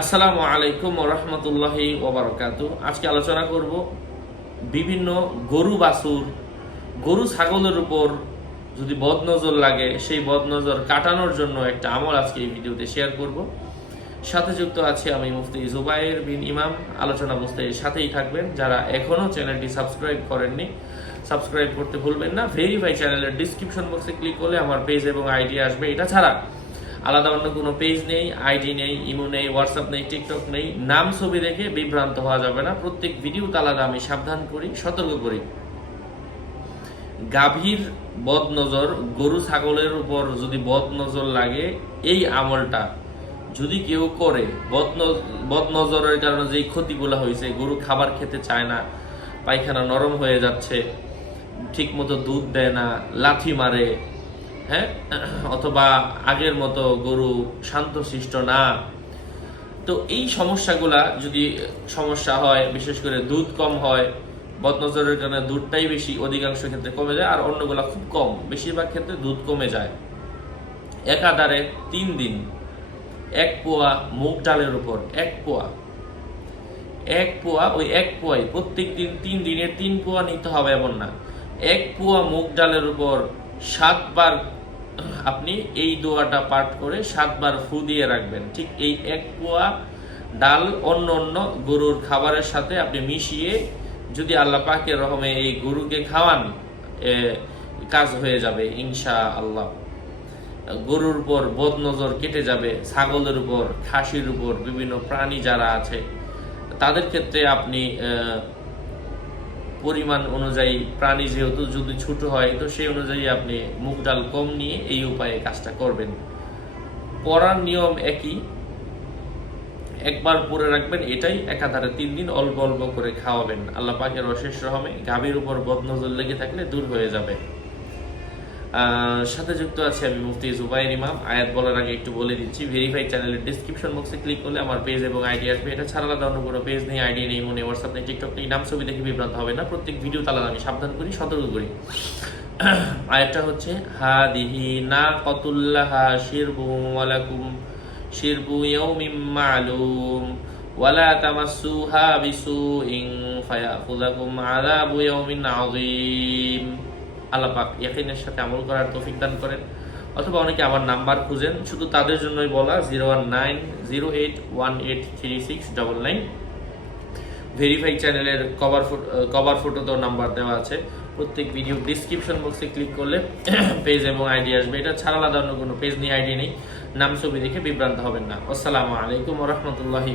আসসালামু আলাইকুম ওয়া রাহমাতুল্লাহি ওয়া বারাকাতুহু। আজকে আলোচনা করব বিভিন্ন গরু বাছুর, গরু ছাগলের উপর যদি বদনজর লাগে সেই বদনজর কাটানোর জন্য একটা আমল আজকে এই ভিডিওতে শেয়ার করব। সাথে যুক্ত আছে আমি মুফতি জুবায়ের বিন ইমাম। আলোচনা বুঝতে সাথেই থাকবেন। যারা এখনো চ্যানেলটি সাবস্ক্রাইব করেননি সাবস্ক্রাইব করতে ভুলবেন না। ভেরিফাই চ্যানেলের ডিসক্রিপশন বক্সে ক্লিক করলে আমার পেজ এবং আইডি আসবে। এটা ছাড়া আলাদা অন্য কোনো পেজ নেই, আইডি নেই, ইমো নেই, হোয়াটসঅ্যাপ নেই, টিকটক নেই। নাম ছবি দেখে বিভ্রান্ত হওয়া যাবে না। প্রত্যেক ভিডিওতে আলাদা আমি সাবধান করি, সতর্ক করি। গাভীর বদনজর, গরু ছাগলের উপর যদি বদনজর লাগে, এই আমলটা যদি কেউ করে, বদনজরের কারণে যেই ক্ষতিগুলো হয়েছে, গরু খাবার খেতে চায় না, পায়খানা নরম হয়ে যাচ্ছে, ঠিক মতো দুধ দেয় না, লাথি মারে, হ্যাঁ, অথবা আগের মতো গরু শান্তশিষ্ট না, তো এই সমস্যাগুলা যদি সমস্যা হয়, বিশেষ করে দুধ কম হয়, বদনজরের কারণে দুধটাই বেশি, অধিকাংশ ক্ষেত্রে কমে যায়, আর অন্যগুলা খুব কম, বেশিরভাগ ক্ষেত্রে দুধ কমে যায়। একাধারে 3 দিন 1 পোয়া মুগ ডালের উপর 1 পোয়া ওই 1 পোয়াই প্রত্যেক দিন 3 দিনের 3 পোয়া নিতে হবে এমন না। 1 পোয়া মুগ ডালের উপর 7 বার আপনি এই দোয়াটা পাঠ করে 7 বার ফু দিয়ে রাখবেন। ঠিক এই 1 পোয়া ডাল অন্য অন্য গরুর খাবারের সাথে আপনি মিশিয়ে যদি আল্লাহ পাকের রহমে এই গরুকে খাওয়ান, কাজ হয়ে যাবে ইনশাআল্লাহ। গরুর উপর বদনজর কেটে যাবে। ছাগলের উপর, খাসির উপর, বিভিন্ন প্রাণী যারা আছে তাদের ক্ষেত্রে আপনি পরিমাণ অনুযায়ী, প্রাণী যেহেতু যদি ছোট হয় তো সেই অনুযায়ী আপনি মুগ ডাল কম নিয়ে এই উপায়ে কাজটা করবেন। পড়ার নিয়ম একই, একবার পরে রাখবেন, এটাই একাধারে 3 দিন অল্প অল্প করে খাওয়াবেন। আল্লাহ পাকের অশেষ রহমে গাভীর উপর বদনজর লেগে থাকলে দূর হয়ে যাবে। সাথে যুক্ত আছে আমি মুফতি জুবায়ের ইমাম। আয়াত বলার আগে একটু বলে দিচ্ছি, ভেরিফাই চ্যানেলের ডিসক্রিপশন বক্সে ক্লিক করলে আমার পেজ এবং আইডি আসবে। এটা ছাড়া আলাদা অন্য কোনো পেজ নেই, আইডি নেই, মনে হোয়াটসঅ্যাপ নেই, টিকটক নেই। নাম ছবি দেখে বিভ্রান্ত হবে না। প্রত্যেক ভিডিও তালাদ আমি সাবধান করি, সতর্ক করি। আয়াতটা হচ্ছে হাদিহি নাকাতুল্লাহা শিরবু ওয়ালাকুম শিরবু ইয়াউমিম মা'লুম ওয়ালা তামাসসুহা বিসুইন ফায়াখুযাকুম আযাবু ইয়াউমিন আযীম। আল্লাহ পাক ইয়াকিনের সাথে আমল করার তৌফিক দান করেন। অথবা অনেকে আমার নাম্বার খুঁজেন, শুধু তাদের জন্যই বলা, 01908183699। ভেরিফাই চ্যানেলের কভার ফটোতেও নাম্বার দেওয়া আছে। প্রত্যেক ভিডিও ডিসক্রিপশন বক্সে ক্লিক করলে পেজ এবং আইডি আসবে। এটা ছাড়া আলাদা অন্য কোনো পেজ নেই, আইডি নেই। নাম ছবি দেখে বিভ্রান্ত হবেন না। আসসালামু আলাইকুম ওয়া রাহমাতুল্লাহি।